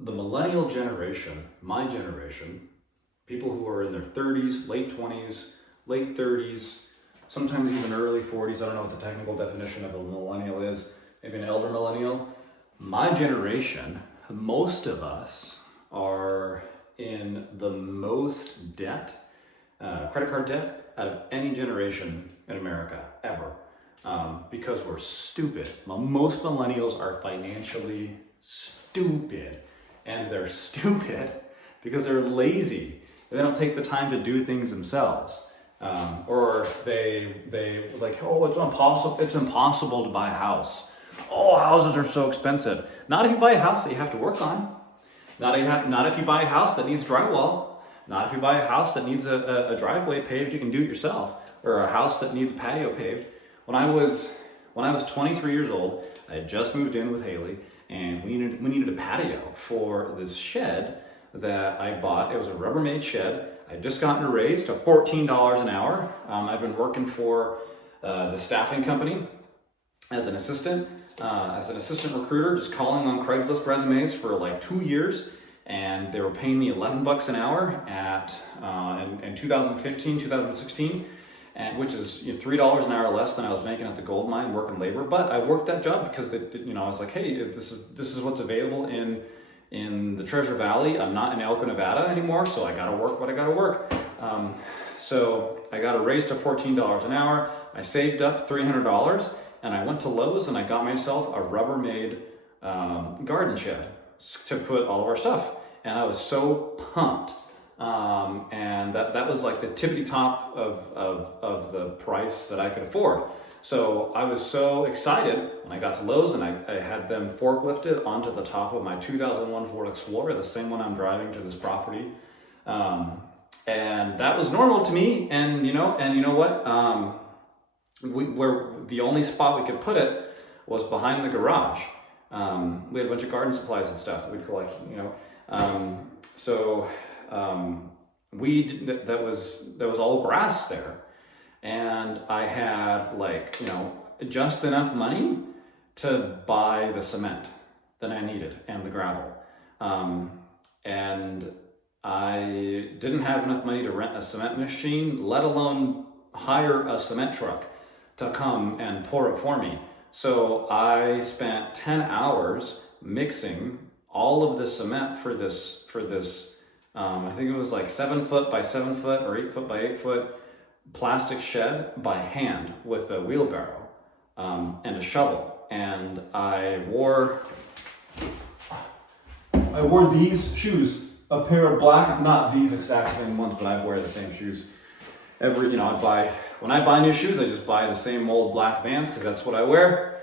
the millennial generation, my generation, people who are in their 30s, late 20s, late 30s, sometimes even early 40s, I don't know what the technical definition of a millennial is, maybe an elder millennial. My generation, most of us are in the most debt, credit card debt, out of any generation in America ever, because we're stupid. Most millennials are financially stupid, and they're stupid because they're lazy. They don't take the time to do things themselves, or they like, oh, it's impossible to buy a house. Oh, houses are so expensive. Not if you buy a house that you have to work on. Not if you buy a house that needs drywall. Not if you buy a house that needs a driveway paved, you can do it yourself. Or a house that needs a patio paved. When I was 23 years old, I had just moved in with Haley, and we needed a patio for this shed that I bought. It was a Rubbermaid shed. I had just gotten a raise to $14 an hour. I've been working for the staffing company as an assistant recruiter, just calling on Craigslist resumes for like 2 years, and they were paying me $11 an hour in 2015, 2016, and which is $3 an hour less than I was making at the gold mine working labor. But I worked that job because I was like, hey, this is what's available in the Treasure Valley. I'm not in Elko, Nevada anymore, so I gotta work what I gotta work. So I got a raise to $14 an hour. I saved up $300. And I went to Lowe's and I got myself a Rubbermaid garden shed to put all of our stuff. And I was so pumped. And that was like the tippity top of the price that I could afford. So I was so excited when I got to Lowe's, and I had them forklifted onto the top of my 2001 Ford Explorer, the same one I'm driving to this property. And that was normal to me. And you know what? The only spot we could put it was behind the garage. We had a bunch of garden supplies and stuff that we'd collect, that was all grass there. And I had just enough money to buy the cement that I needed and the gravel. And I didn't have enough money to rent a cement machine, let alone hire a cement truck to come and pour it for me. So I spent 10 hours mixing all of the cement for this I think it was like 7 foot by 7 foot or 8 foot by 8 foot plastic shed by hand with a wheelbarrow and a shovel. And I wore these shoes, a pair of black, not these exact same ones, but I wear the same shoes when I buy new shoes, I just buy the same old black Vans because that's what I wear.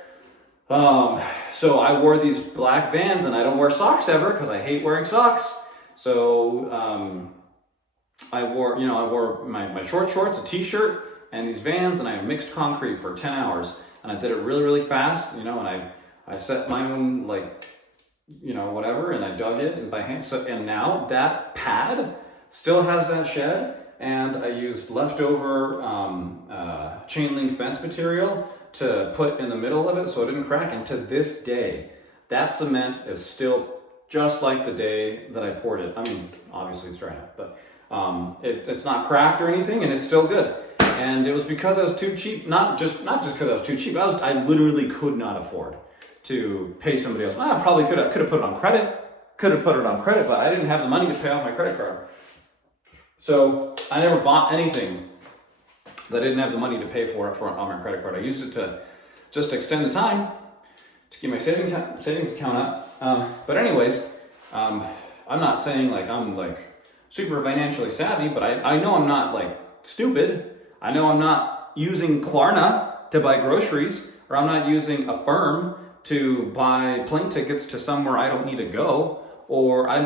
So I wore these black Vans, and I don't wear socks ever because I hate wearing socks. So I wore my short shorts, a t-shirt, and these Vans, and I mixed concrete for 10 hours, and I did it really, really fast, and I set my own whatever, and I dug it and by hand. So, and now that pad still has that shed. And I used leftover chain link fence material to put in the middle of it so it didn't crack. And to this day, that cement is still just like the day that I poured it. I mean, obviously it's dry now, but it's not cracked or anything, and it's still good. And it was because I was too cheap. Not just because I was too cheap. I literally could not afford to pay somebody else. I probably could have put it on credit. But I didn't have the money to pay off my credit card. So I never bought anything that I didn't have the money to pay for on my credit card. I used it to just extend the time to keep my savings account up. But anyways, I'm not saying I'm super financially savvy, but I know I'm not stupid. I know I'm not using Klarna to buy groceries, or I'm not using Affirm to buy plane tickets to somewhere I don't need to go. Or I've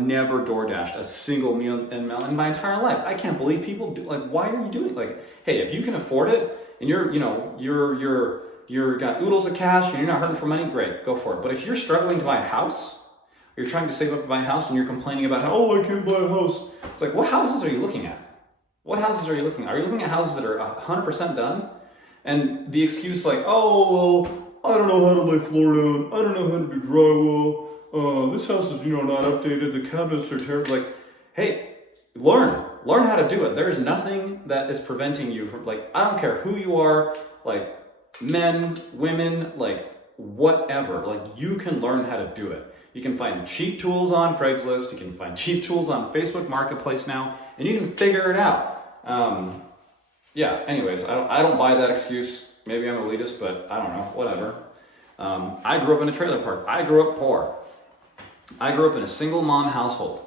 never DoorDashed a single meal in my entire life. I can't believe people do, why are you doing it? Hey, if you can afford it and you're got oodles of cash and you're not hurting for money, great, go for it. But if you're struggling to buy a house, or you're trying to save up to buy a house and you're complaining about I can't buy a house. It's like, what houses are you looking at? What houses are you looking at? Are you looking at houses that are 100% done? And the excuse I don't know how to lay floor down. I don't know how to do drywall. this house is, not updated, the cabinets are terrible. Like, hey, learn how to do it. There's nothing that is preventing you from, like, I don't care who you are, like, men, women, like, whatever. Like, you can learn how to do it. You can find cheap tools on Craigslist, you can find cheap tools on Facebook Marketplace now, and you can figure it out. Anyways, I don't buy that excuse. Maybe I'm elitist, but I don't know, whatever. I grew up in a trailer park. I grew up poor. I grew up in a single mom household.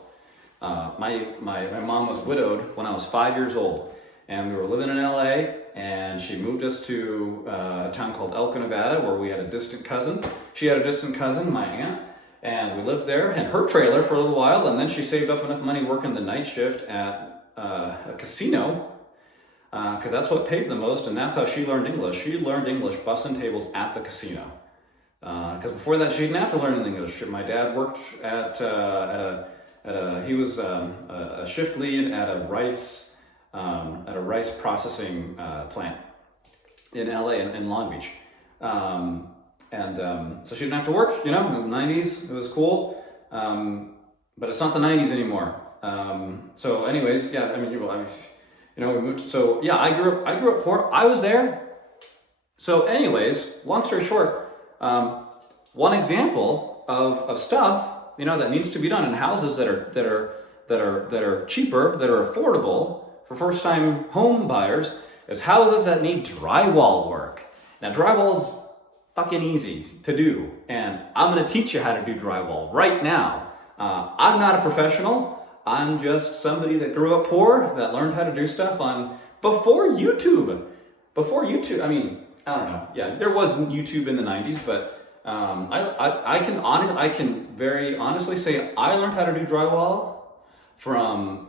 My mom was widowed when I was 5 years old, and we were living in LA, and she moved us to a town called Elko, Nevada, where we had a distant cousin. She had a distant cousin, my aunt, and we lived there in her trailer for a little while, and then she saved up enough money working the night shift at a casino, because that's what paid the most, and that's how she learned English. She learned English bussing tables at the casino. Because before that, she didn't have to learn English. My dad worked he was a shift lead at a rice processing plant in LA, in Long Beach. So she didn't have to work, in the 90s, it was cool. But it's not the 90s anymore. So anyways, we moved. So yeah, I grew up poor. I was there. So anyways, long story short, one example of stuff, that needs to be done in houses that are cheaper, that are affordable for first-time home buyers, is houses that need drywall work. Now, drywall is fucking easy to do, and I'm going to teach you how to do drywall right now. I'm not a professional. I'm just somebody that grew up poor, that learned how to do stuff before YouTube. I mean, I don't know. Yeah, there was YouTube in the 90s, but I can very honestly say I learned how to do drywall from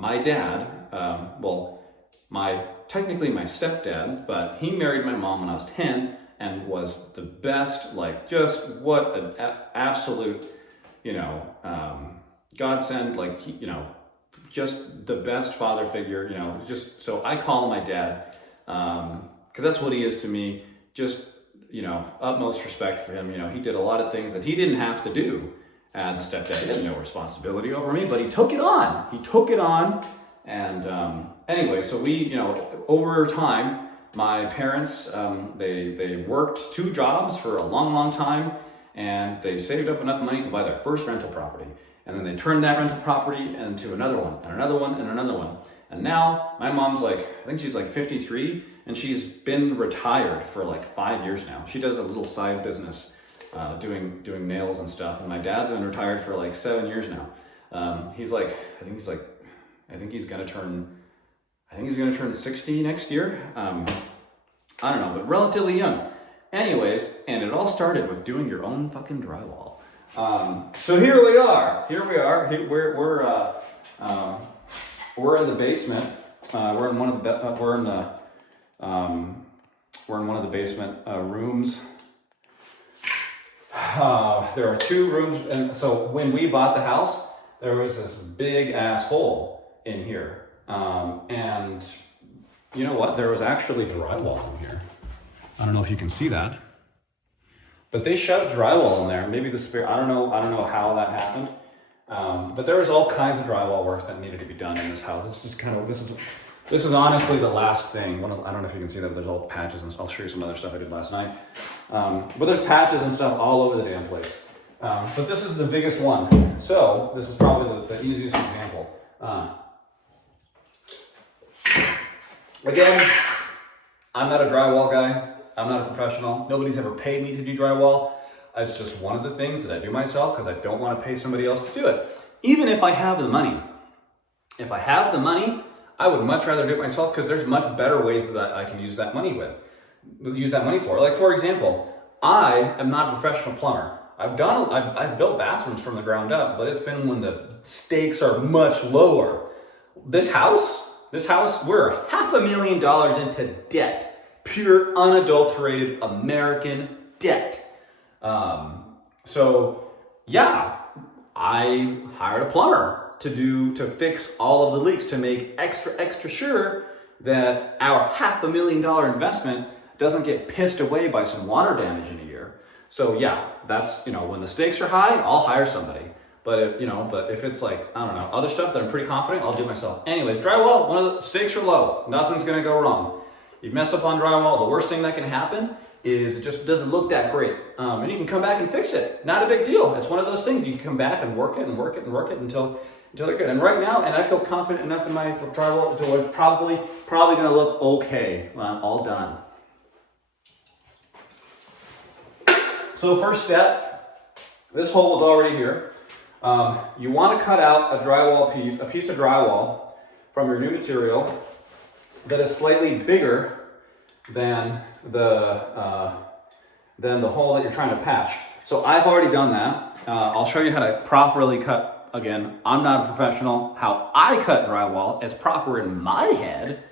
my dad. Technically my stepdad, but he married my mom when I was 10 and was the best, like, just what an absolute, godsend, like, just the best father figure, just, so I call him my dad, because that's what he is to me. Just, utmost respect for him. He did a lot of things that he didn't have to do as a stepdad. He had no responsibility over me, but he took it on. And anyway, so we, over time, my parents, they worked 2 jobs for a long, long time, and they saved up enough money to buy their first rental property. And then they turned that rental property into another one, and another one, and another one. And now my mom's I think she's 53, and she's been retired for 5 years now. She does a little side business, doing nails and stuff. And my dad's been retired for 7 years now. I think he's gonna turn 60 next year. I don't know, but relatively young. Anyways, and it all started with doing your own fucking drywall. So here we are. We're in the basement. We're in one of the basement rooms. There are 2 rooms, and so when we bought the house, there was this big ass hole in here. And you know what? There was actually drywall in here. I don't know if you can see that, but they shoved drywall in there. Maybe I don't know how that happened. But there was all kinds of drywall work that needed to be done in this house. This is honestly the last thing. I don't know if you can see that. There's all patches and stuff. I'll show you some other stuff I did last night. But there's patches and stuff all over the damn place. But this is the biggest one. So this is probably the easiest example. Again, I'm not a drywall guy. I'm not a professional. Nobody's ever paid me to do drywall. It's just one of the things that I do myself because I don't want to pay somebody else to do it. Even if I have the money. If I have the money, I would much rather do it myself because there's much better ways that I can use that money for. Like, for example, I am not a professional plumber. I've built bathrooms from the ground up, but it's been when the stakes are much lower. This house, we're $500,000 into debt. Pure, unadulterated American debt. So yeah, I hired a plumber to fix all of the leaks, to make extra sure that our $500,000 investment doesn't get pissed away by some water damage in a year. So yeah, that's, when the stakes are high, I'll hire somebody. But if it's like, I don't know, other stuff that I'm pretty confident, I'll do it myself. Anyways, drywall, one of the stakes are low. Nothing's gonna go wrong. You mess up on drywall, the worst thing that can happen is it just doesn't look that great. And you can come back and fix it. Not a big deal. It's one of those things. You can come back and work it and work it and work it until they're good. And right now, and I feel confident enough in my drywall to it's probably gonna look okay when I'm all done. So first step, this hole is already here. You want to cut out a piece of drywall from your new material that is slightly bigger than the hole that you're trying to patch. So I've already done that. I'll show you how to properly cut. Again, I'm not a professional. How I cut drywall is proper in my head.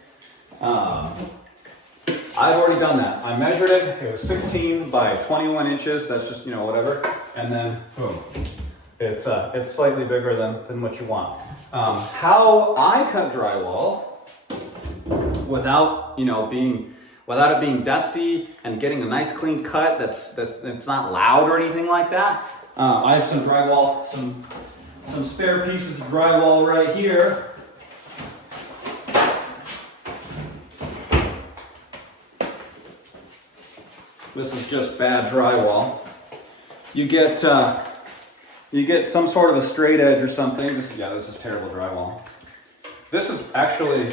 I've already done that. I measured it. It was 16 by 21 inches. That's just, whatever. And then, boom. It's slightly bigger than what you want. How I cut drywall without it being dusty and getting a nice clean cut that's it's not loud or anything like that. I have some drywall, some spare pieces of drywall right here. This is just bad drywall. You get some sort of a straight edge or something. This is terrible drywall. This is actually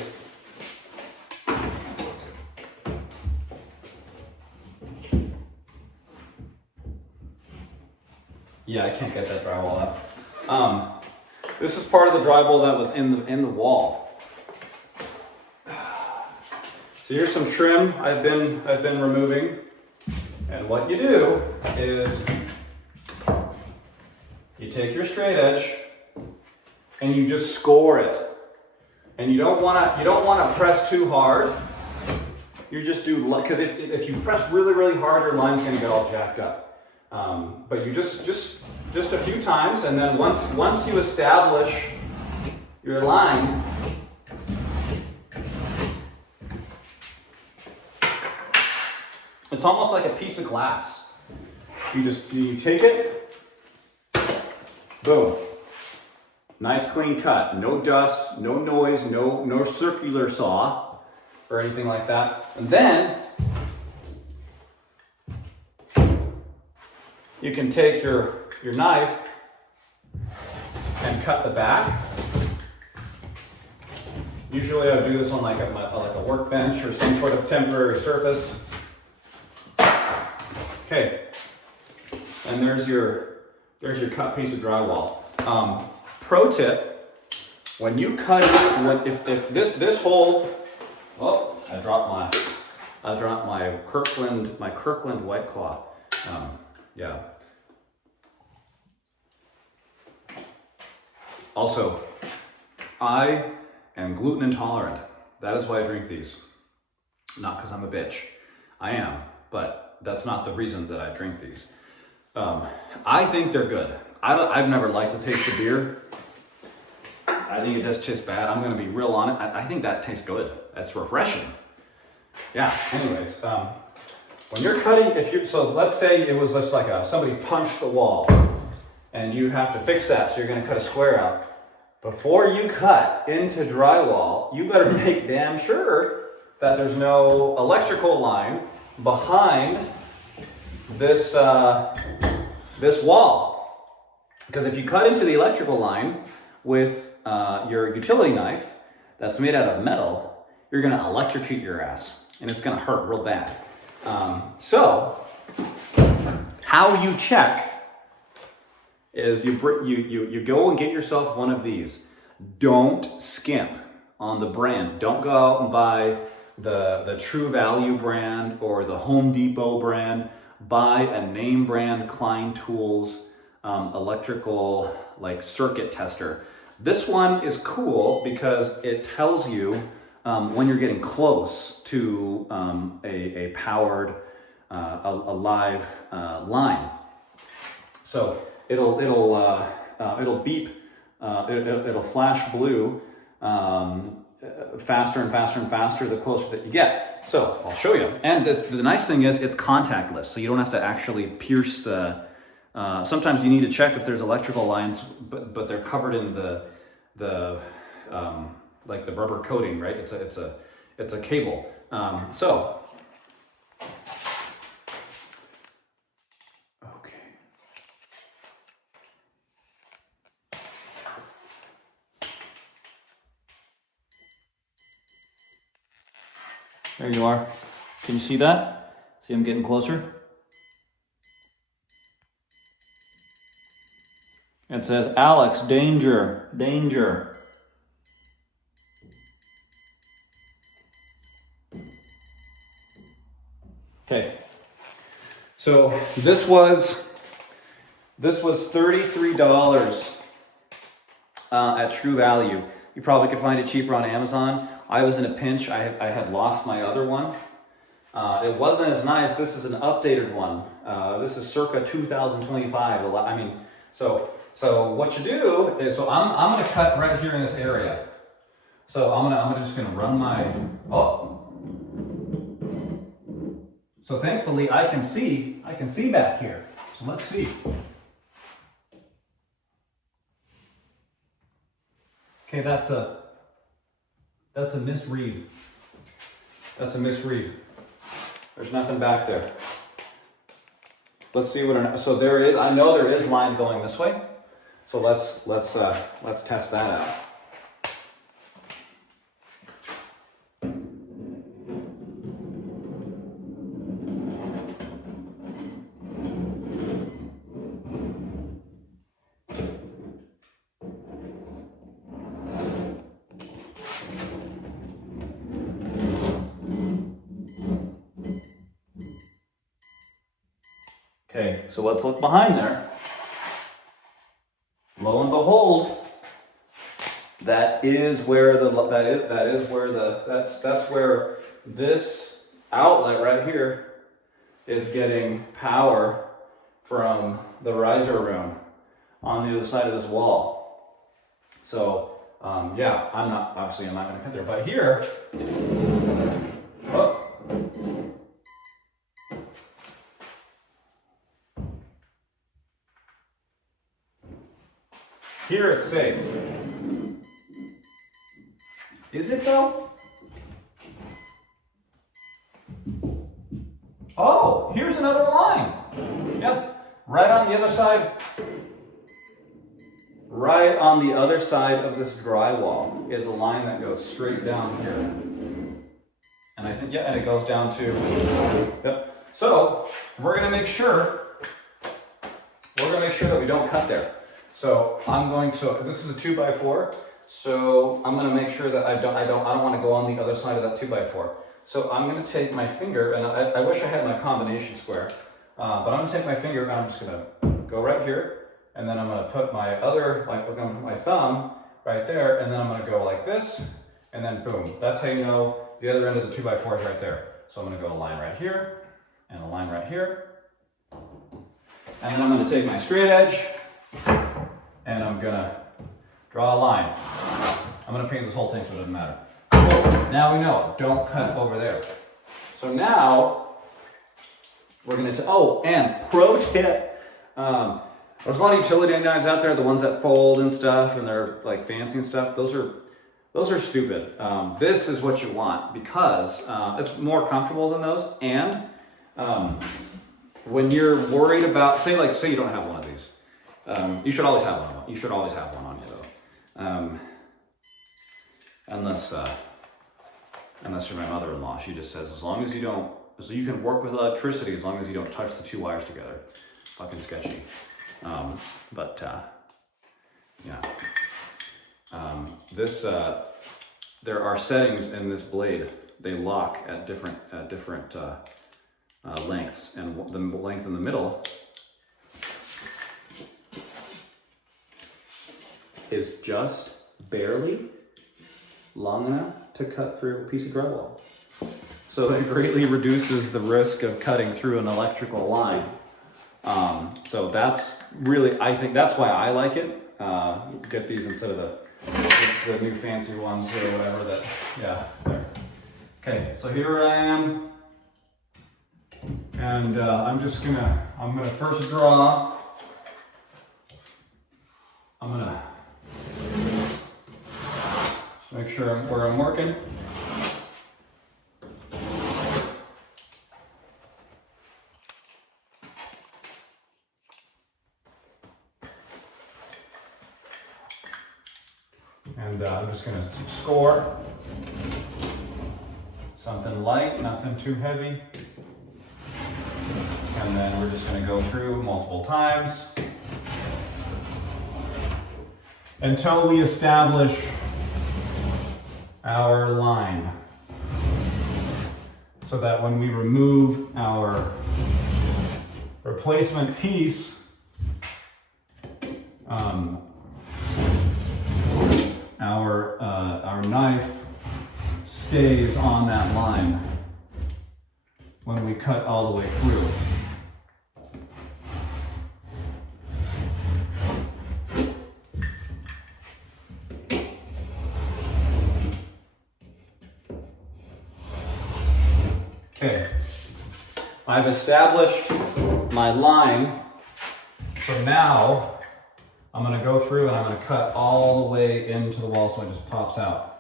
I can't get that drywall out. This is part of the drywall that was in the wall. So here's some trim I've been removing. And what you do is you take your straight edge and you just score it. And you don't want to press too hard. You just do, because if you press really, really hard, your line's going to get all jacked up. But you just a few times, and then once you establish your line, it's almost like a piece of glass. You take it, boom. Nice clean cut, no dust, no noise, no circular saw or anything like that. And then you can take your knife and cut the back. Usually I do this on like a workbench or some sort of temporary surface. Okay, and there's your cut piece of drywall. Pro tip: when you cut it, if this hole, oh, I dropped my Kirkland White Claw. Yeah. Also, I am gluten intolerant. That is why I drink these. Not because I'm a bitch. I am, but that's not the reason that I drink these. I think they're good. I've never liked the taste of beer. I think it does taste bad. I'm going to be real on it. I think that tastes good. That's refreshing. Yeah, anyways. When you're cutting, so let's say it was just like somebody punched the wall and you have to fix that, so you're going to cut a square out. Before you cut into drywall, you better make damn sure that there's no electrical line behind this wall. Because if you cut into the electrical line with your utility knife that's made out of metal, you're going to electrocute your ass and it's going to hurt real bad. So how you check is you go and get yourself one of these. Don't skimp on the brand. Don't go out and buy the True Value brand or the Home Depot brand. Buy a name brand Klein Tools electrical circuit tester. This one is cool because it tells you when you're getting close to a powered a live line. So it'll beep, it'll flash blue faster and faster and faster the closer that you get. So I'll show you. And the nice thing is it's contactless, so you don't have to actually pierce the. Sometimes you need to check if there's electrical lines, but they're covered in the like the rubber coating, right? It's a cable. So. There you are. Can you see that? See I'm getting closer? It says, Alex, danger, danger. Okay. So this was $33 at True Value. You probably could find it cheaper on Amazon. I was in a pinch. I had lost my other one. It wasn't as nice. This is an updated one. This is circa 2025. I mean, so what you do is, so I'm gonna cut right here in this area. So I'm just gonna run my, So thankfully I can see back here. So let's see. Okay, that's a misread. That's a misread. There's nothing back there. Let's see so there is, I know there is line going this way. So let's test that out. Okay, so let's look behind there. Lo and behold, that's where this outlet right here is getting power from the riser room on the other side of this wall. So yeah, I'm not going to cut there, but here, here it's safe. Is it though? Oh, here's another line. Yep, right on the other side. Right on the other side of this drywall is a line that goes straight down here. And I think, yeah, and it goes down to, yep. So we're gonna make sure that we don't cut there. So this is a 2x4. So I'm gonna make sure that I don't want to go on the other side of that 2x4. So I'm gonna take my finger, and I wish I had my combination square, but I'm gonna take my finger and I'm just gonna go right here, and then I'm gonna put my my thumb right there, and then I'm gonna go like this, and then boom. That's how you know the other end of the 2x4 is right there. So I'm gonna go a line right here, and a line right here, and then I'm gonna take my straight edge, and I'm gonna draw a line. I'm gonna paint this whole thing so it doesn't matter. Now we know, don't cut over there. So now, we're gonna, and pro tip, there's a lot of utility knives out there, the ones that fold and stuff, and they're like fancy and stuff. Those are stupid. This is what you want because it's more comfortable than those, and when you're worried about, say you don't have one of these, you should always have one on. You should always have one on you though, unless you're my mother-in-law. She just says as long as you don't, so you can work with electricity as long as you don't touch the two wires together. Fucking sketchy, yeah. There are settings in this blade. They lock at different lengths, and the length in the middle is just barely long enough to cut through a piece of drywall. So it greatly reduces the risk of cutting through an electrical line. So that's really, I think that's why I like it. Get these instead of the new fancy ones or whatever that, yeah, there. Okay, so here I am. And I'm gonna first draw. I'm gonna just make sure where I'm working. And I'm just gonna score something light, nothing too heavy. And then we're just gonna go through multiple times until we establish our line. So that when we remove our replacement piece, our knife stays on that line when we cut all the way through. Okay, I've established my line, so now I'm going to go through and I'm going to cut all the way into the wall so it just pops out.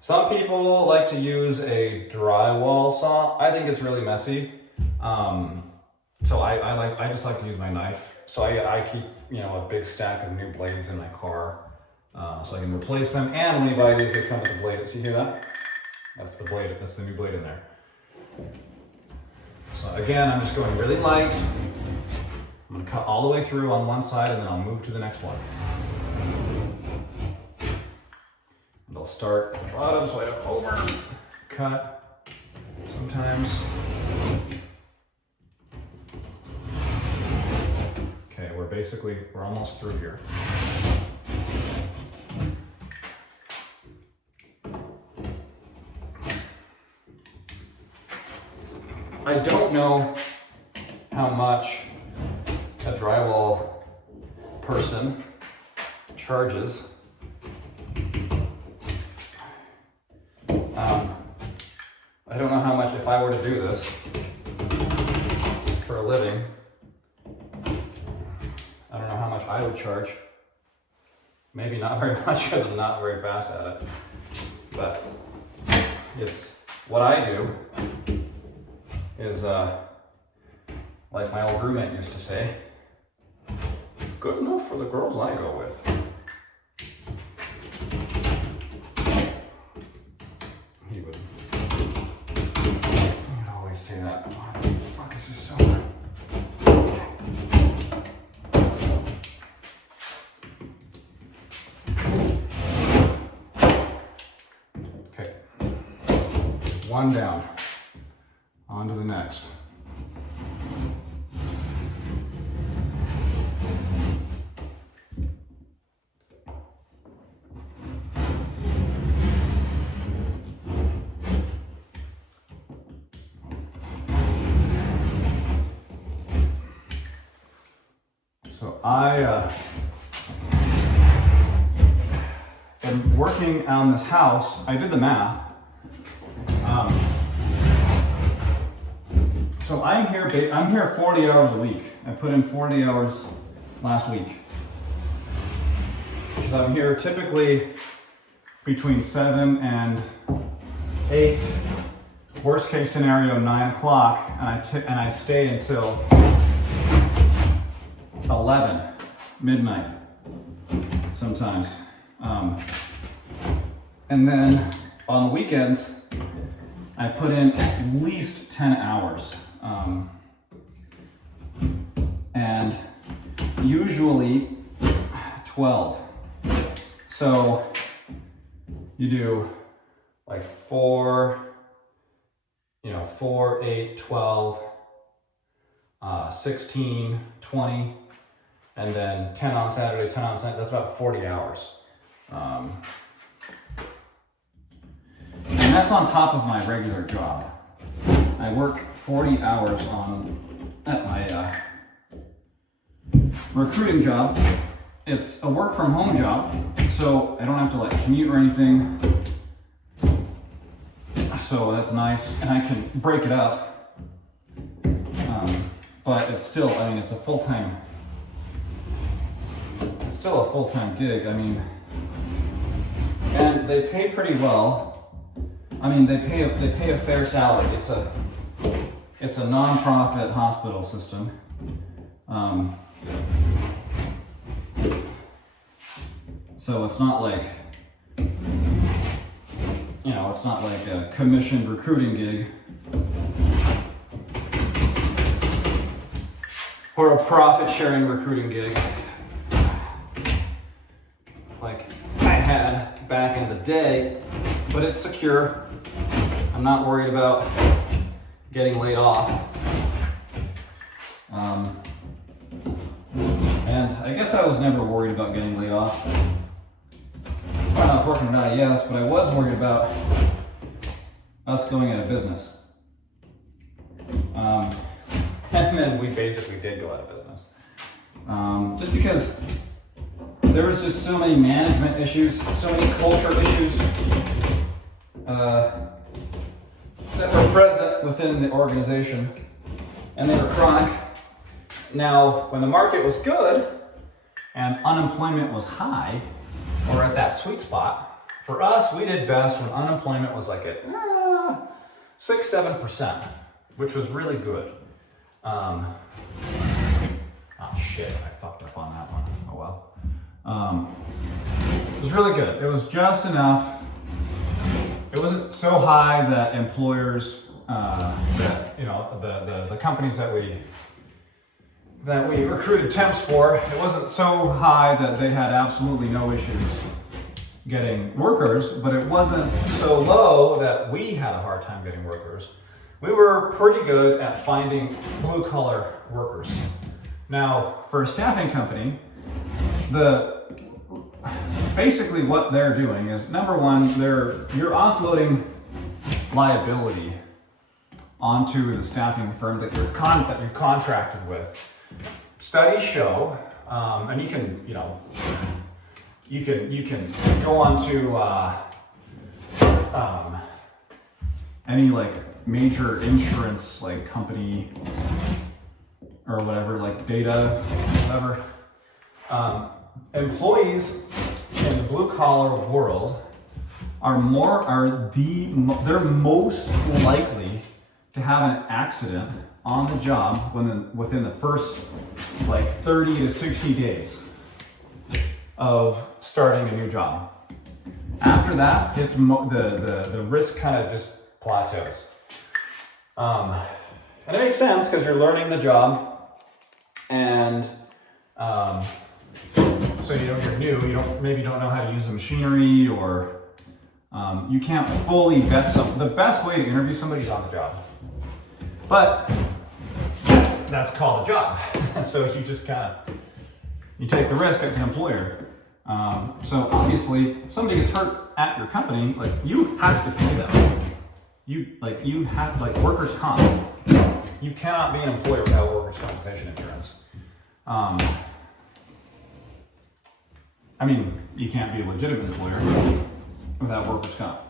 Some people like to use a drywall saw. I think it's really messy, so I just like to use my knife. So I keep a big stack of new blades in my car, so I can replace them. And when you buy these, they come with the blade. So you hear that? That's the blade. That's the new blade in there. So again, I'm just going really light. I'm going to cut all the way through on one side, and then I'll move to the next one. And I'll start at the bottom, so I don't over cut sometimes. Okay, we're almost through here. I don't know how much a drywall person charges. I don't know how much, if I were to do this for a living, I don't know how much I would charge. Maybe not very much because I'm not very fast at it. But it's what I do is like my old roommate used to say, good enough for the girls I go with. He would always say that. What the fuck is this so hard? Okay. One down. On to the next. So I am working on this house. I did the math. So I'm here 40 hours a week. I put in 40 hours last week. So I'm here typically between 7 and 8. Worst case scenario, 9 o'clock, and I stay until 11, midnight sometimes. And then on the weekends, I put in at least 10 hours. And usually 12. So you do like 4, 8, 12, 16, 20, and then 10 on Saturday, 10 on Sunday. That's about 40 hours. And that's on top of my regular job. I work 40 hours at my recruiting job, it's a work from home job, so I don't have to like commute or anything. So that's nice, and I can break it up. But it's still, I mean, it's still a full-time gig. I mean, and they pay pretty well. I mean, they pay a fair salary. It's a non-profit hospital system. So it's not like, it's not like a commissioned recruiting gig or a profit-sharing recruiting gig like I had back in the day, but it's secure. I'm not worried about getting laid off. And I guess I was never worried about getting laid off when I was working at IES, but I was worried about us going out of business. And then we basically did go out of business. Just because there was just so many management issues, so many culture issues that were present within the organization, and they were chronic. Now, when the market was good and unemployment was high, or at that sweet spot, for us, we did best when unemployment was like at 6-7%, which was really good. Oh shit, I fucked up on that one. Oh well. It was really good. It was just enough. It wasn't so high that employers, the companies that we recruited temps for, it wasn't so high that they had absolutely no issues getting workers, but it wasn't so low that we had a hard time getting workers. We were pretty good at finding blue-collar workers. Now, for a staffing company, basically what they're doing is, number one, you're offloading liability onto the staffing firm that you're contracted with. Studies show, and you can go onto any like major insurance like company or whatever, like data, whatever. Employees in the blue collar world they're most likely to have an accident on the job within the first like 30 to 60 days of starting a new job. After that, it's the risk kind of just plateaus. And it makes sense because you're learning the job, and so you're new. You don't know how to use the machinery, or you can't fully vet the best way to interview somebody is on the job, but that's called a job. So you just you take the risk as an employer. So obviously, somebody gets hurt at your company, like you have to pay them. You have workers' comp. You cannot be an employer without workers' compensation insurance. I mean, you can't be a legitimate employer without workers' comp.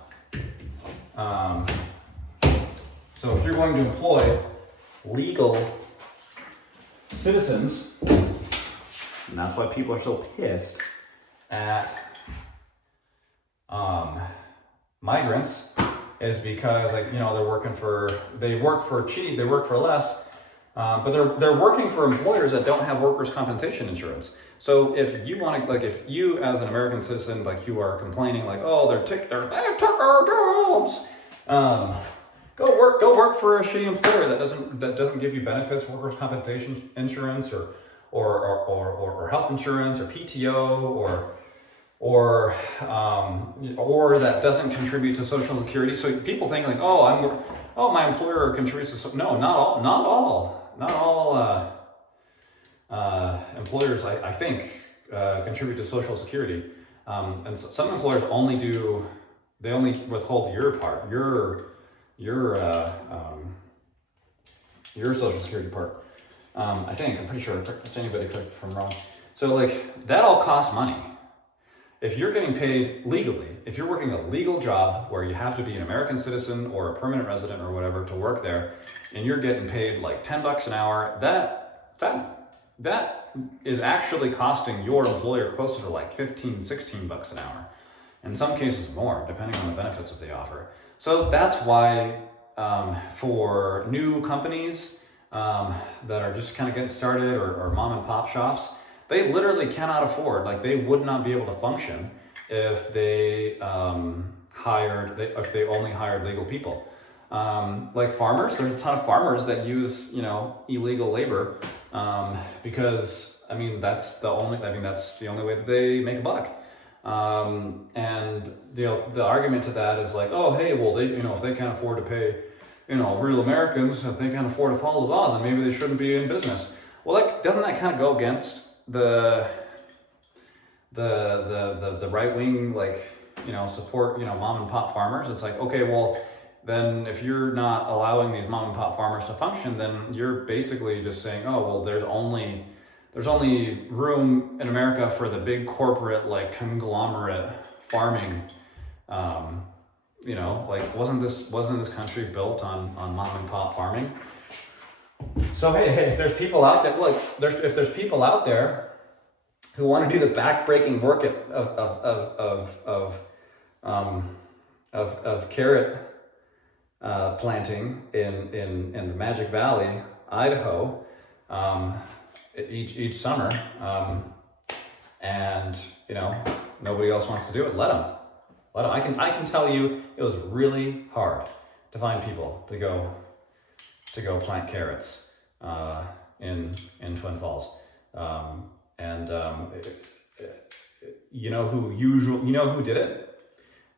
So if you're going to employ legal citizens, and that's why people are so pissed at migrants, is because they work for cheap, they work for less, but they're working for employers that don't have workers' compensation insurance. So if you want to, if you as an American citizen, you are complaining they took our jobs, go work for a shitty employer that doesn't give you benefits, workers' compensation insurance, or health insurance, or PTO, or that doesn't contribute to Social Security. So people think my employer contributes to no, not all employers I think contribute to Social Security, and some employers only withhold your Social Security part. I'm pretty sure. If anybody correct me if I'm wrong. So like that all costs money. If you're getting paid legally, if you're working a legal job where you have to be an American citizen or a permanent resident or whatever to work there, and you're getting paid like $10 an hour, that is actually costing your employer closer to like 15, 16 bucks an hour. In some cases more, depending on the benefits that they offer. So that's why for new companies that are just kind of getting started, or mom and pop shops, they literally cannot afford, like they would not be able to function if they if they only hired legal people. Like farmers, there's a ton of farmers that use, illegal labor because that's the only way that they make a buck. And the argument to that is like, oh hey, well they if they can't afford to pay real Americans, if they can't afford to follow the laws, then maybe they shouldn't be in business. Well, doesn't that kind of go against the right wing support mom and pop farmers? It's like, okay, well then if you're not allowing these mom and pop farmers to function, then you're basically just saying, oh well, there's only room in America for the big corporate conglomerate farming. Wasn't this country built on mom and pop farming? So hey, if there's people out there, if there's people out there who want to do the backbreaking work of carrot planting in the Magic Valley, Idaho, each summer, and nobody else wants to do it, let them. I can tell you, it was really hard to find people to go plant carrots in Twin Falls, who did it?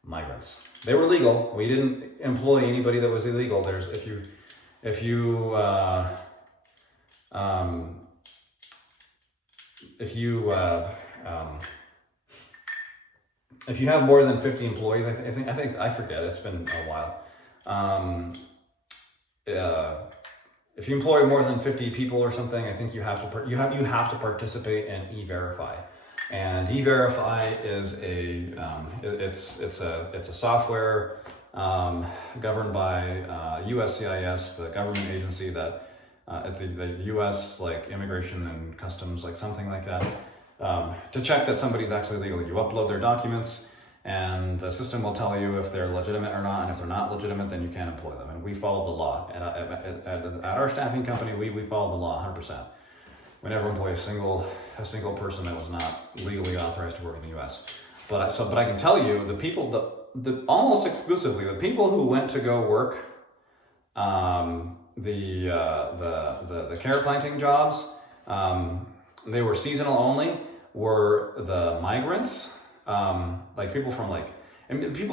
Migrants. They were legal. We didn't employ anybody that was illegal. If you have more than 50 employees, I forget. It's been a while. If you employ more than 50 people or something, I think you have to participate in E-Verify. And E-Verify is it's a software governed by USCIS, the government agency that at the U.S. Immigration and Customs, something like that, to check that somebody's actually legal. You upload their documents, and the system will tell you if they're legitimate or not. And if they're not legitimate, then you can't employ them. And we follow the law. And at our staffing company, we follow the law 100%. We never employ a single person that was not legally authorized to work in the U.S. But I can tell you, the people, the almost exclusively the people who went to go work the carrot planting jobs, they were seasonal only, were the migrants, people from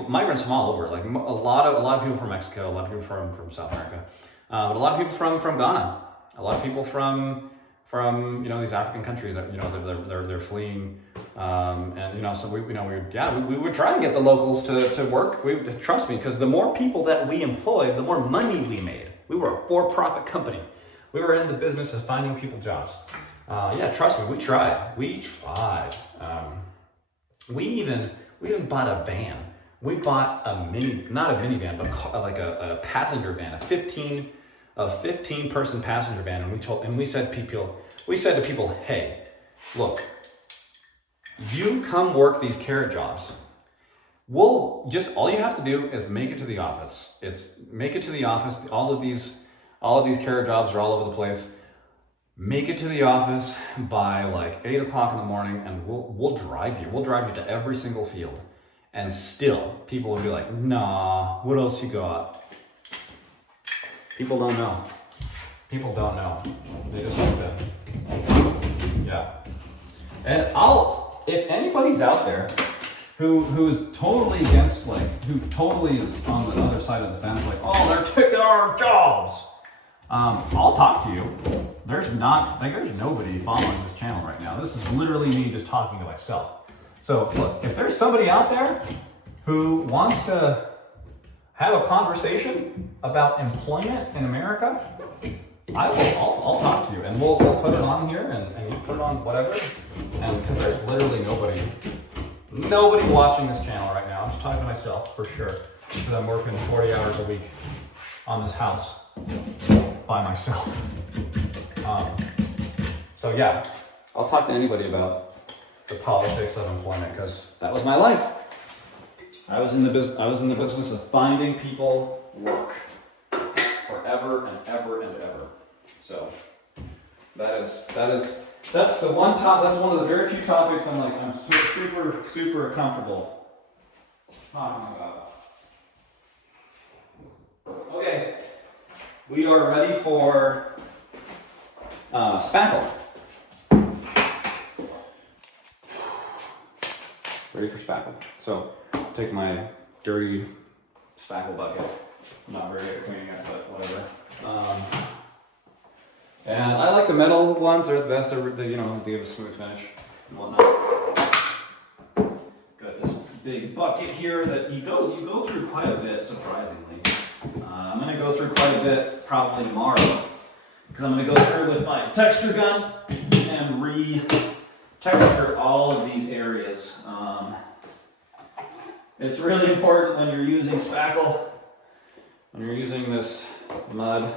migrants from all over, a lot of people from Mexico, a lot of people from South America, but a lot of people from Ghana, a lot of people from these African countries that they're fleeing, so we would try and get the locals to work. Trust me, because the more people that we employed, the more money we made. We were a for-profit company. We were in the business of finding people jobs. Trust me, we tried. We even bought a van. We bought not a minivan, but a passenger van, a 15-person passenger van, and we said to people, hey, look, you come work these carrot jobs. All you have to do is make it to the office. All of these carrot jobs are all over the place. Make it to the office by 8 o'clock in the morning, and we'll drive you. We'll drive you to every single field. And still, people will be like, nah, what else you got? People don't know. They just like to, And if anybody's out there who's totally against, who totally is on the other side of the fence, they're taking our jobs, I'll talk to you. There's nobody following this channel right now. This is literally me just talking to myself. So look, if there's somebody out there who wants to have a conversation about employment in America, I'll talk to you, and we'll put it on here, and you put it on whatever, and because there's literally nobody watching this channel right now. I'm just talking to myself for sure, because I'm working 40 hours a week on this house by myself. So yeah, I'll talk to anybody about the politics of employment, because that was my life. I was in the business of finding people work forever and ever and ever. So that's the one that's one of the very few topics I'm super comfortable talking about. Okay, we are ready for spackle. Ready for spackle. So take my dirty spackle bucket. I'm not very good at cleaning it, but whatever. And I like the metal ones. They're the best. They give a smooth finish and whatnot. Got this big bucket here that you go through quite a bit, surprisingly. I'm going to go through quite a bit probably tomorrow, because I'm going to go through with my texture gun and re-texture all of these areas. It's really important when you're using spackle, when you're using this mud,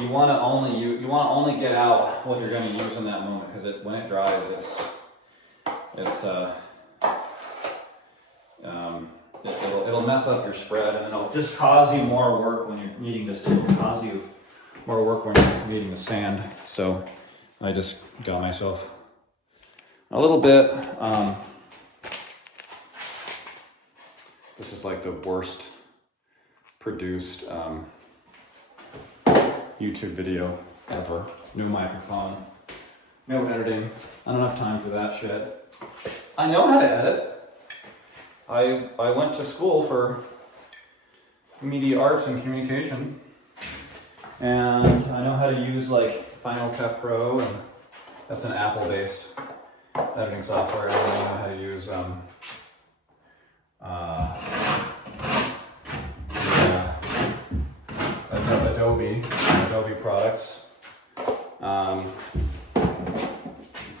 you want to only get out what you're going to use in that moment, because when it dries, it'll mess up your spread, and it'll just cause you more work when you're needing to needing to sand. So I just got myself a little bit. This is like the worst produced YouTube video ever. New microphone, no editing. I don't have time for that shit. I know how to edit. I went to school for media arts and communication, and I know how to use like Final Cut Pro, and that's an Apple-based editing software. I know how to use Adobe products.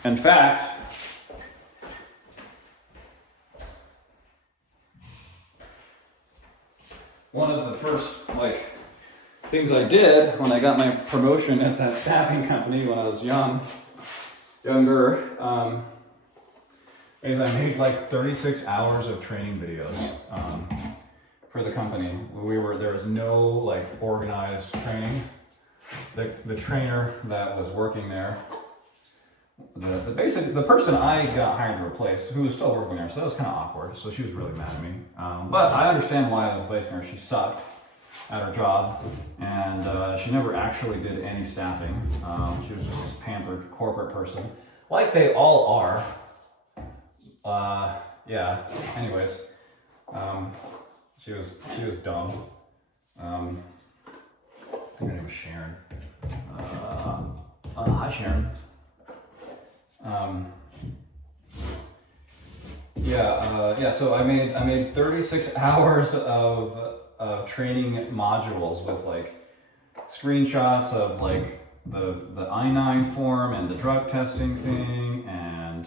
In fact, one of the first things I did when I got my promotion at that staffing company when I was younger, is I made 36 hours of training videos for the company. There was no organized training. The trainer that was working there, the person I got hired to replace, who was still working there, so that was kind of awkward. So she was really mad at me. But I understand why I was replacing her. She sucked at her job, and she never actually did any staffing. She was just this pampered corporate person, like they all are. Yeah. Anyways, she was dumb. I think her name was Sharon. Hi, Sharon. So I made 36 hours of training modules with screenshots of the I-9 form and the drug testing thing, and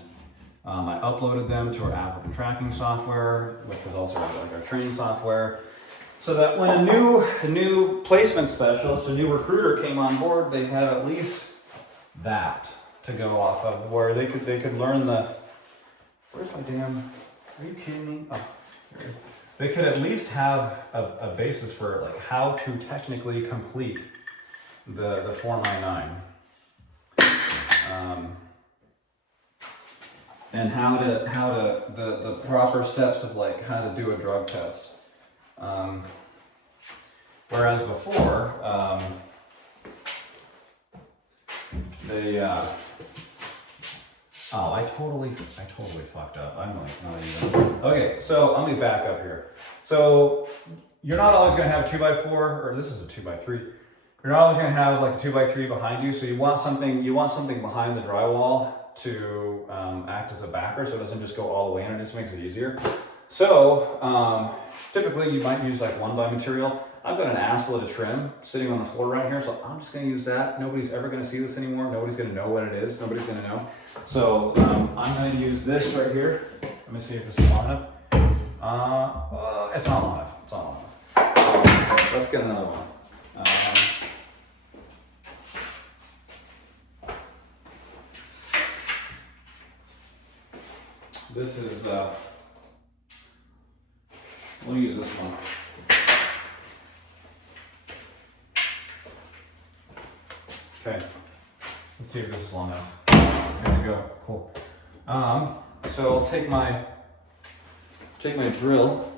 I uploaded them to our applicant tracking software, which was also our training software, so that when a new placement specialist, a new recruiter came on board, they had at least that to go off of, where they could learn where's my damn, are you kidding me? Oh, here it is. They could at least have a basis for how to technically complete the Form I-9. And how to the proper steps of how to do a drug test. Whereas before, I totally fucked up. I'm not even. Okay, so let me back up here. So you're not always going to have a 2x4, or this is a 2x3. You're not always going to have a 2x3 behind you. So you want something behind the drywall to act as a backer, so it doesn't just go all the way in. It just makes it easier. So typically you might use 1x material. I've got an asslet of trim sitting on the floor right here, so I'm just gonna use that. Nobody's ever gonna see this anymore. Nobody's gonna know what it is. Nobody's gonna know. So I'm gonna use this right here. Let me see if this is long enough. It's not long enough. It's not long enough. Let's get another one. This is, we'll use this one. Okay, let's see if this is long enough. There we go, cool. So I'll take my drill.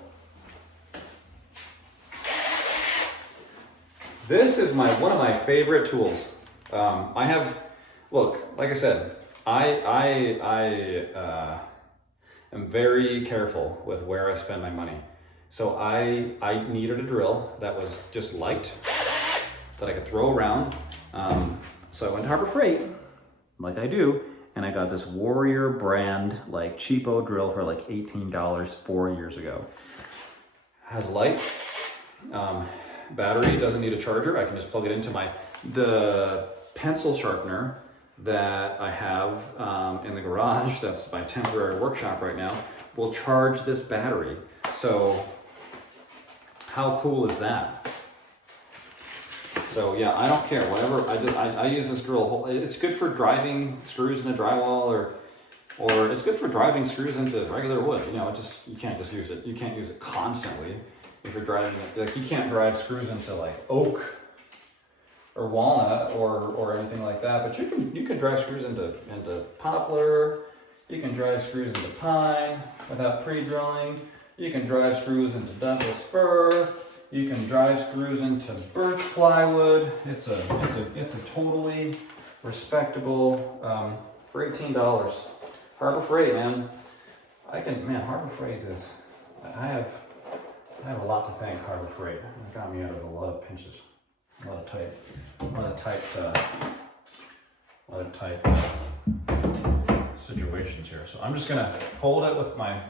This is one of my favorite tools. I have, look, like I said, I am very careful with where I spend my money. So I needed a drill that was just light, that I could throw around. So I went to Harbor Freight, like I do, and I got this Warrior brand, like cheapo drill for like $18 4 years ago. Has light, battery, doesn't need a charger. I can just plug it into the pencil sharpener that I have in the garage. That's my temporary workshop right now. Will charge this battery. So how cool is that? So yeah, I don't care, whatever, I use this drill. It's good for driving screws into drywall, or it's good for driving screws into regular wood. You know, you can't just use it. You can't use it constantly if you're driving it. Like, you can't drive screws into like oak or walnut or anything like that, but you can drive screws into poplar. You can drive screws into pine without pre-drilling. You can drive screws into Douglas fir. You can drive screws into birch plywood. It's a totally respectable for $18. Harbor Freight, man. Harbor Freight is. I have a lot to thank Harbor Freight. It got me out of a lot of pinches, a lot of tight situations here. So I'm just gonna hold it with my.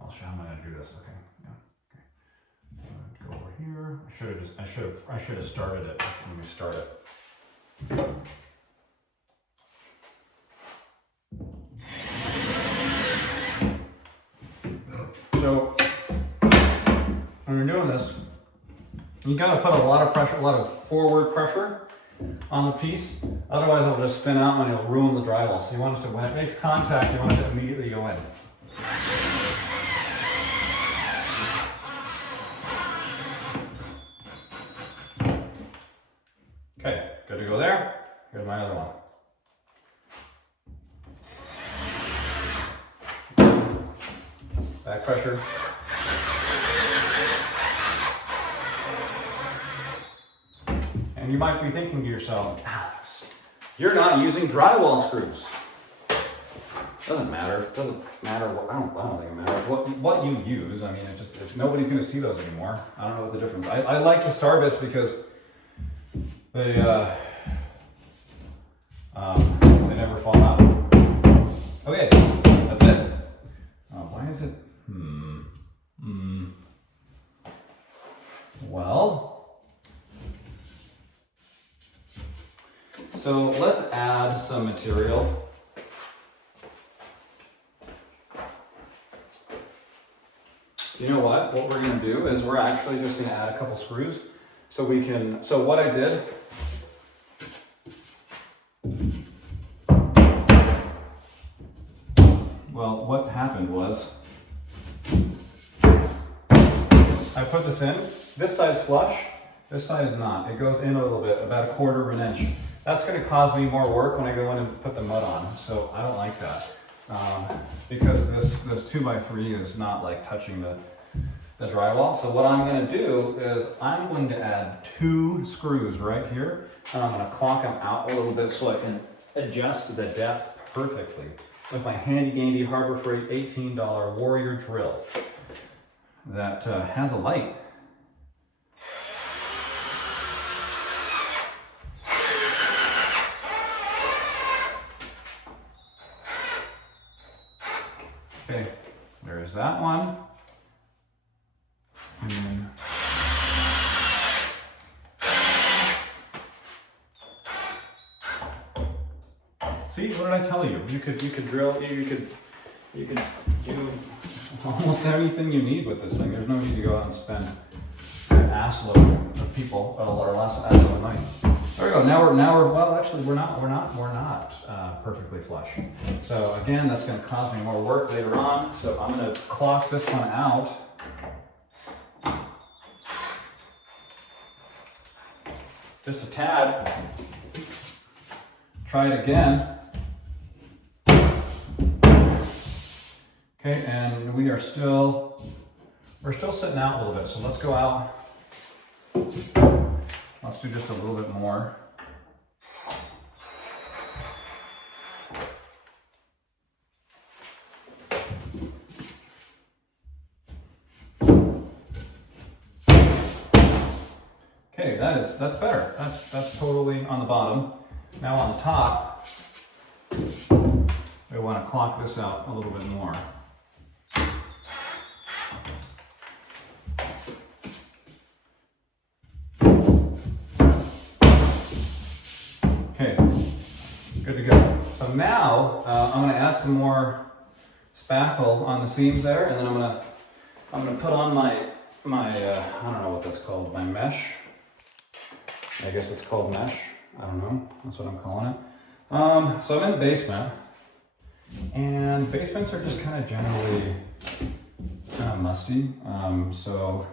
I'll show how I'm gonna do this. Okay. Go over here. I should have started it when we start it. So when you're doing this, you gotta put a lot of pressure, a lot of forward pressure on the piece. Otherwise, it'll just spin out and it'll ruin the drywall. So you want it to, when it makes contact, you want it to immediately go in. Okay, good to go there. Here's my other one. Back pressure. And you might be thinking to yourself, Alex, you're not using drywall screws. Doesn't matter. Doesn't matter what, I don't think it matters what you use. I mean, nobody's going to see those anymore. I don't know what the difference. I like the star bits because they never fall out. Okay, that's it. Why is it? Well, so let's add some material. You know what? What we're going to do is we're actually just going to add a couple screws so we can. So what I did. Well, what happened was I put this in. This side's flush. This side is not. It goes in a little bit, about 1/4 of an inch. That's going to cause me more work when I go in and put the mud on. So I don't like that because this 2x3 is not like touching the drywall. So what I'm going to do is I'm going to add 2 screws right here, and I'm going to clonk them out a little bit so I can adjust the depth perfectly with my handy dandy Harbor Freight $18 Warrior drill that has a light. Okay, there's that one. And then See, what did I tell you? You could drill, you could do almost anything you need with this thing. There's no need to go out and spend an ass load of people or less ass load of money. There we go. Now we're well. Actually, we're not perfectly flush. So again, that's going to cause me more work later on. So I'm going to clock this one out. Just a tad. Try it again. Okay, and we're still sitting out a little bit. So let's go out. Let's do just a little bit more. Okay, that's better. That's totally on the bottom. Now on the top, we want to clock this out a little bit more. Okay, good to go. So now I'm going to add some more spackle on the seams there, and then I'm going to put on my I don't know what that's called, my mesh. I guess it's called mesh. I don't know. That's what I'm calling it. So I'm in the basement, and basements are just kind of generally kind of musty. So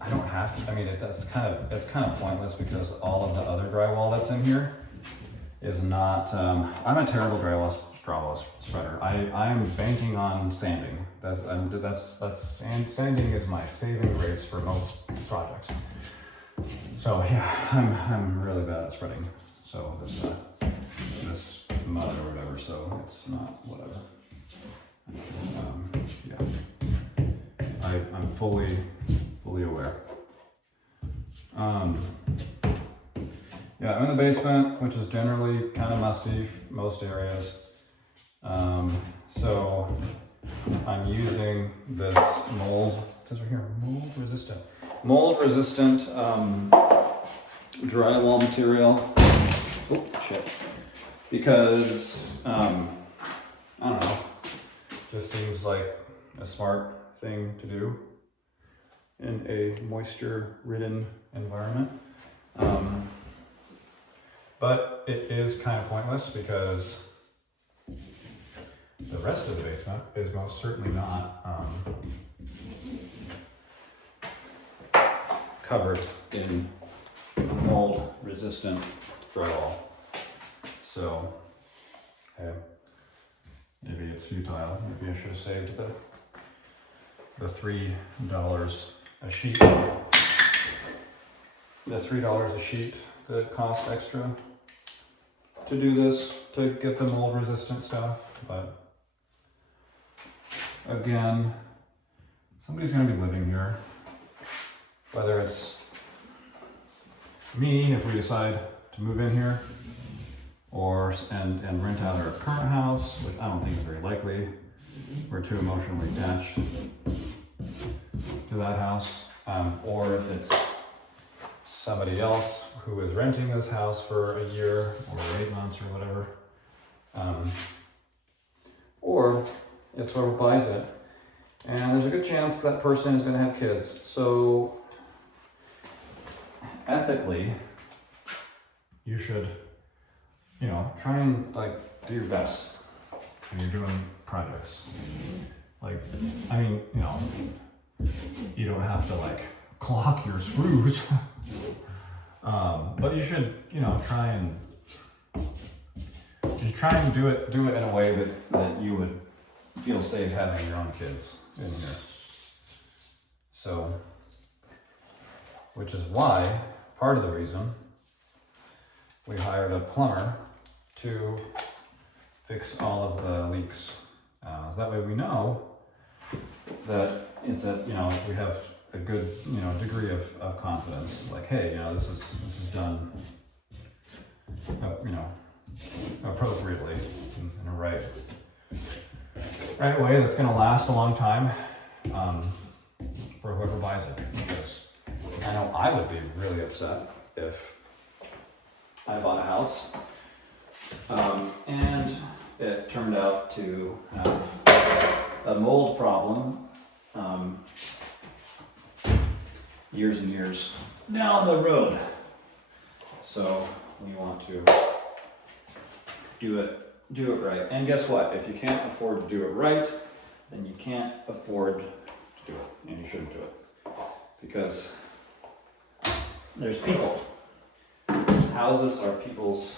I don't have to. I mean, it's kind of pointless because all of the other drywall that's in here is not. I'm a terrible drywall spreader. I'm banking on sanding. Sanding is my saving grace for most projects. So yeah, I'm really bad at spreading. So this mud or whatever. So it's not whatever. Yeah, I'm fully aware. Yeah, I'm in the basement, which is generally kind of musty, most areas. So I'm using this mold, it says right here, mold resistant drywall material. Oh, shit. Because, I don't know, just seems like a smart thing to do in a moisture-ridden environment. But it is kind of pointless because the rest of the basement is most certainly not covered in mold-resistant drywall. So, okay, maybe it's futile. Maybe I should have saved the $3 a sheet. The $3 a sheet that it costs extra to do this, to get the mold-resistant stuff. But again, somebody's going to be living here. Whether it's me, if we decide to move in here, or and rent out our current house, which I don't think is very likely. We're too emotionally attached to that house. Or if it's somebody else who is renting this house for a year or 8 months or whatever. Or it's whoever buys it. And there's a good chance that person is going to have kids. So ethically, you should, try and do your best when you're doing projects. You don't have to clock your screws, but you should, try and do it in a way that you would feel safe having your own kids in here. So, which is why, part of the reason, we hired a plumber to fix all of the leaks. So that way we know that we have a good, degree of confidence. Hey, this is done, appropriately in a right way that's going to last a long time for whoever buys it. Because I know I would be really upset if I bought a house And it turned out to have a mold problem years and years down the road. So we want to do it right. And guess what? If you can't afford to do it right, then you can't afford to do it, and you shouldn't do it. Because there's people. Houses are people's,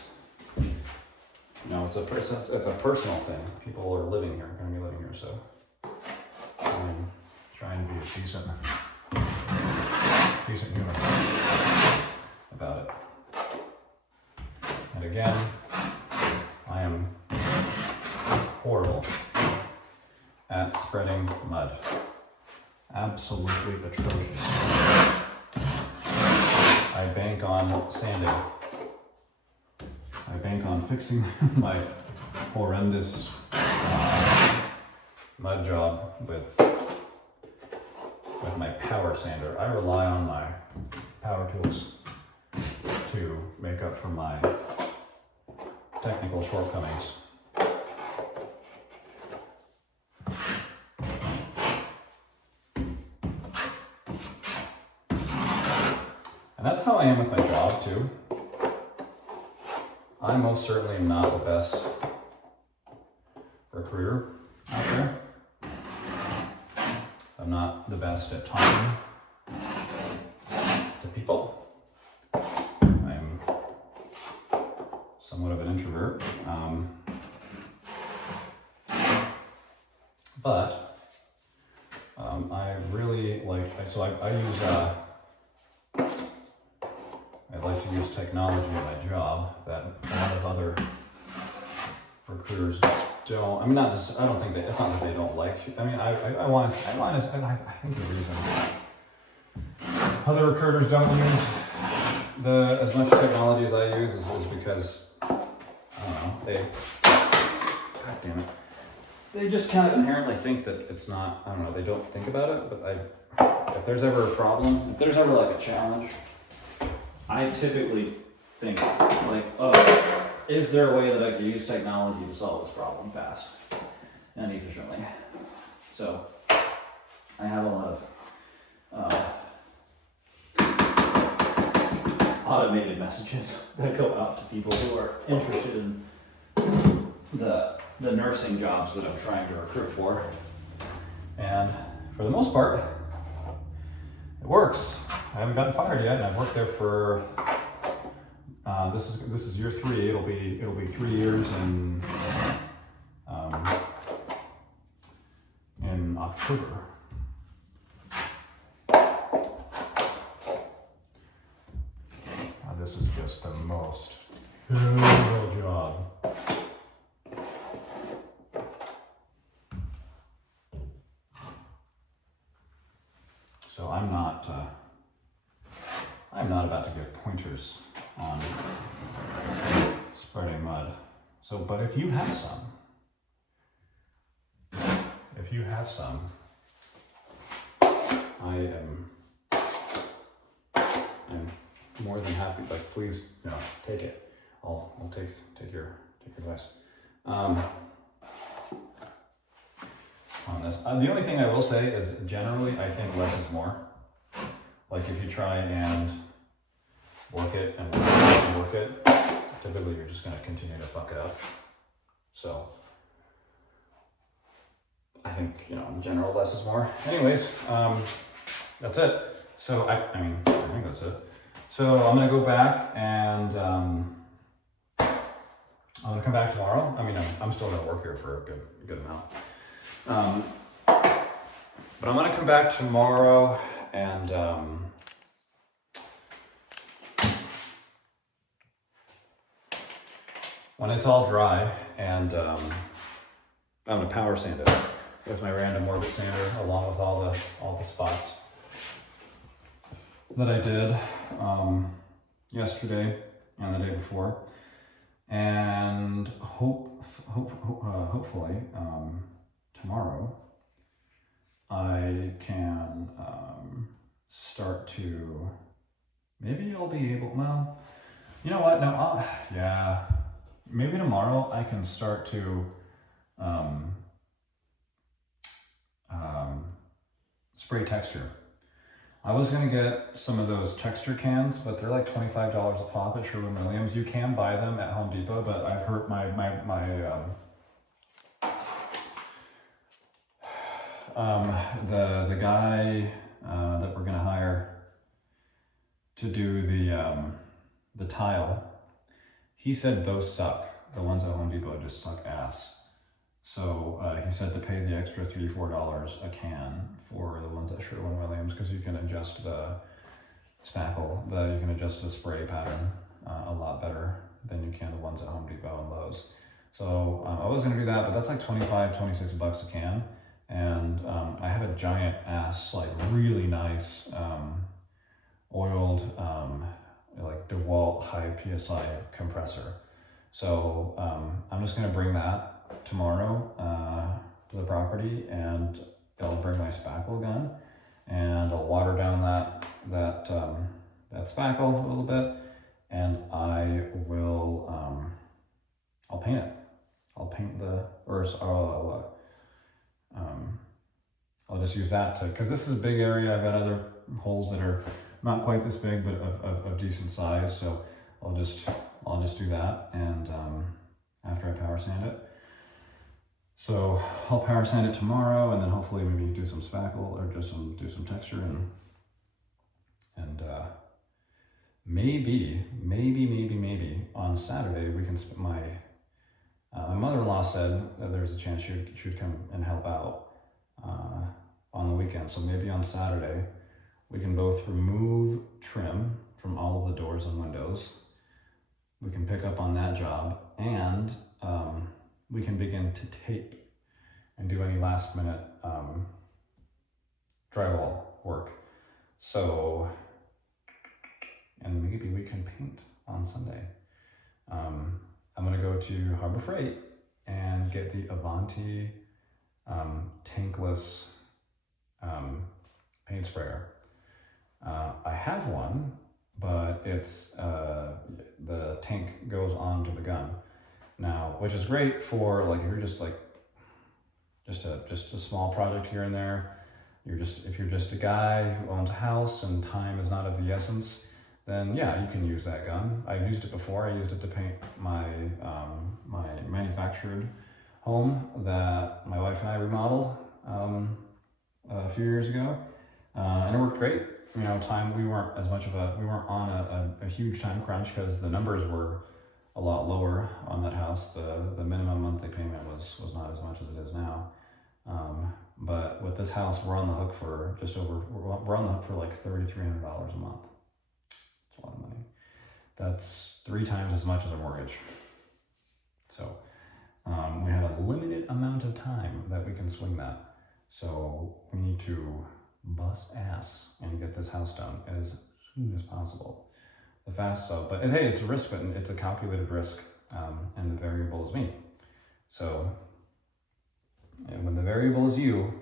it's a personal thing. People are living here, going to be living here, so I'm trying to be a decent human about it. And again, I am horrible at spreading mud. Absolutely atrocious. I bank on sanding. I bank on fixing my horrendous mud job with my power sander. I rely on my power tools to make up for my technical shortcomings. And that's how I am with my job too. I most certainly am not the best recruiter out there. I'm not the best at talking to people. I'm somewhat of an introvert. But I really like, so I use, I like to use technology in my job that a lot of other recruiters don't. I mean, not just, I don't think that, it's not that they don't like, I mean, I think the reason other recruiters don't use as much technology as I use is because, I don't know, God damn it. They just kind of inherently think that it's not, I don't know, they don't think about it, but if there's ever a problem, if there's ever like a challenge, I typically think like, oh, is there a way that I could use technology to solve this problem fast and efficiently? So I have a lot of automated messages that go out to people who are interested in the nursing jobs that I'm trying to recruit for. And for the most part, it works. I haven't gotten fired yet, and I've worked there for this is year 3. It'll be 3 years in October. This is just the most beautiful job. So I'm not about to give pointers on spreading mud. So, but if you have some, I am more than happy. Like, please, take it. I'll take your advice. On this, the only thing I will say is generally I think less is more. Like if you try and work it and work it, typically you're just going to continue to fuck it up. So I think, in general, less is more. Anyways, that's it. So I think that's it. So I'm going to go back and I'm going to come back tomorrow. I mean, I'm still going to work here for a good amount. But I'm going to come back tomorrow and when it's all dry, and I'm going to power sand it with my random orbit sander, along with all the spots that I did yesterday and the day before, and hopefully tomorrow I can start to, maybe I'll be able, well, you know what, no, maybe tomorrow I can start to spray texture. I was gonna get some of those texture cans, but they're like $25 a pop at Sherwin-Williams. You can buy them at Home Depot, but I've heard the guy that we're gonna hire to do the tile, he said those suck. The ones at Home Depot just suck ass. So he said to pay the extra $3-4 a can for the ones at Sherwin-Williams, because you can adjust the spackle, you can adjust the spray pattern a lot better than you can the ones at Home Depot and Lowe's. So I was gonna do that, but that's like $25-26 a can. And I have a giant ass, like really nice oiled like Drywall high PSI compressor. So I'm just gonna bring that tomorrow to the property, and I'll bring my spackle gun, and I'll water down that spackle a little bit, and I will I'll paint it. I'll paint I'll just use that because this is a big area. I've got other holes that are not quite this big, but of decent size. So I'll just do that, and after I power sand it. So I'll power sand it tomorrow, and then hopefully maybe do some spackle or do some texture, and maybe on Saturday we can. My mother-in-law said that there's a chance she would come and help out on the weekend. So maybe on Saturday we can both remove trim from all of the doors and windows. We can pick up on that job, and we can begin to tape and do any last minute drywall work. So, and maybe we can paint on Sunday. I'm gonna go to Harbor Freight and get the Avanti tankless paint sprayer. I have one, but it's the tank goes onto the gun now, which is great for like if you're just a small project here and there. If you're just a guy who owns a house and time is not of the essence, then yeah, you can use that gun. I've used it before. I used it to paint my my manufactured home that my wife and I remodeled a few years ago, and it worked great. You know, we weren't on a huge time crunch because the numbers were a lot lower on that house. The minimum monthly payment was not as much as it is now. But with this house, we're on the hook for like $3,300 a month. It's a lot of money. That's 3 times as much as a mortgage. So we have a limited amount of time that we can swing that. So we need to bust ass and get this house done as soon as possible. But hey, it's a risk, but it's a calculated risk, and the variable is me. So, and when the variable is you,